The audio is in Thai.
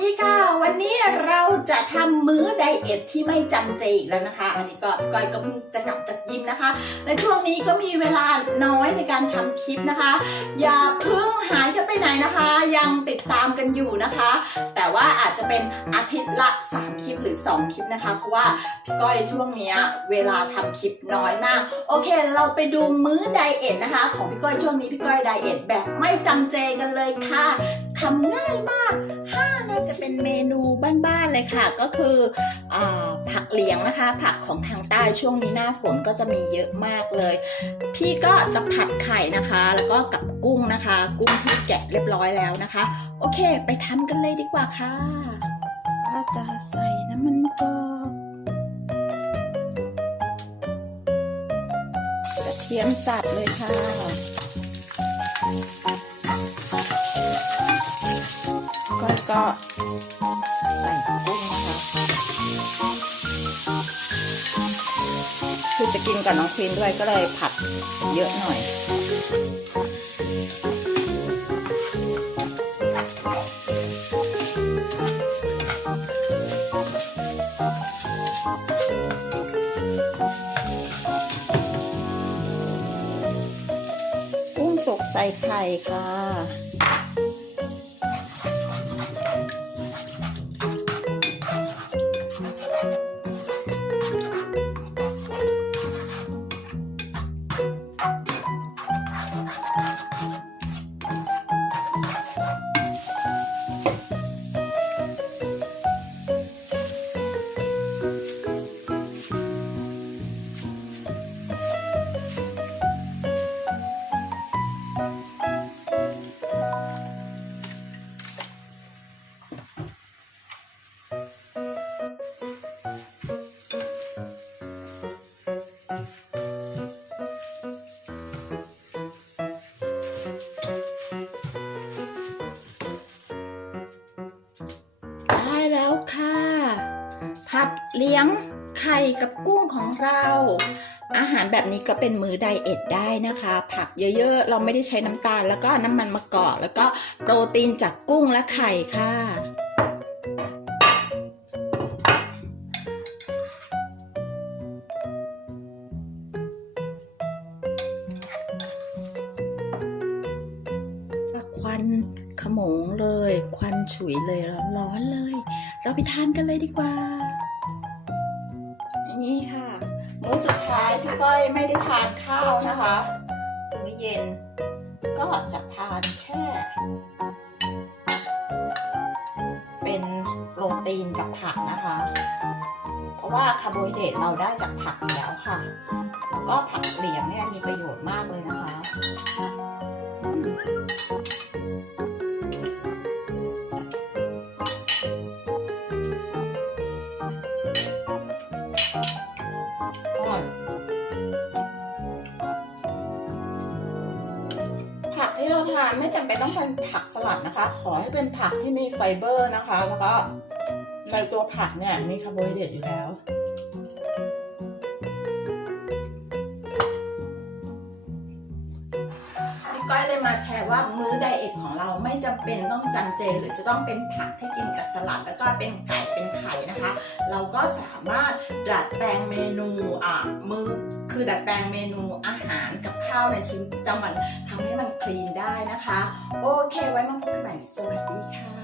ดีค่ะ วันนี้เราจะทำมื้อไดเอทที่ไม่จำเจอีกแล้วนะคะ อันนี้ก็ก้อยก็เพิ่งจะกลับจากยิมนะคะ และช่วงนี้ก็มีเวลาน้อยในการทำคลิปนะคะ อย่าเพิ่งหายกันไปไหนนะคะ ยังติดตามกันอยู่นะคะ แต่ว่าอาจจะเป็นอาทิตย์ละ 3 คลิปหรือ 2 คลิปนะคะ เพราะว่าพี่ก้อยช่วงนี้เวลาทำคลิปน้อยมาก โอเค เราไปดูมื้อไดเอทนะคะ ของพี่ก้อยช่วงนี้พี่ก้อยไดเอทแบบไม่จำเจกันเลยค่ะทำง่ายมาก เป็นเมนูบ้านๆเลยค่ะ ก็คืออผักเหลียงนะคะ ผักของทางใต้ช่วงนี้หน้าฝนก็จะมีเยอะมากเลย พี่ก็จะผัดไข่นะคะ แล้วก็กับกุ้งนะคะ กุ้งที่แกะเรียบร้อยแล้วนะคะ โอเค ไปทำกันเลยดีกว่าค่ะก็จะใส่น้ำมันกอกกระเทียมสับเลยค่ะ ก็ก็ใส่กุ้งนะคะคือจะกินกับน้องควีนด้วยก็เลยผัดเยอะหน่อยกุ้งสุกใส่ไข่ค่ะ ผัดเลี้ยงไข่กับกุ้งของเรา อาหารแบบนี้ก็เป็นมื้อไดเอทได้นะคะ ผักเยอะๆ เราไม่ได้ใช้น้ำตาล แล้วก็น้ำมันมะกอกแล้วก็โปรตีนจากกุ้งและไข่ค่ะควันขโมงเลย ควันฉุยเลยร้อนๆเลย เราไปทานกันเลยดีกว่า นี่ค่ะ มื้อสุดท้ายพี่ก้อยไม่ได้ทานข้าวนะคะ มื้อเย็นก็จะทานแค่ เป็นโปรตีนกับผักนะคะ เพราะว่าคาร์โบไฮเดรตเราได้จากผักแล้วค่ะ แล้วก็ผักเหลียงเนี่ยมีประโยชน์มากเลยนะคะานไม่จำเป็นต้องเป็นผักสลัดนะคะ ขอให้เป็นผักที่มีไฟเบอร์นะคะ แล้วก็ในตัวผักเนี่ยมีคาร์โบไฮเดรตอยู่แล้ว ก้อยเลยมาแชร์ว่ามื้อไดเอทของเราไม่จำเป็นต้องจำเจ หรือจะต้องเป็นผักที่กินกับสลัด แล้วก็เป็นไก่เป็นไข่นะคะ เราก็สามารถดัดแปลงเมนูอะมือคือดัดแปลงเมนูอาหารกับข้าวในชีวิตประจำวันทำให้มันคลีนได้นะคะ โอเคไว้มาพบกันใหม่สวัสดีค่ะ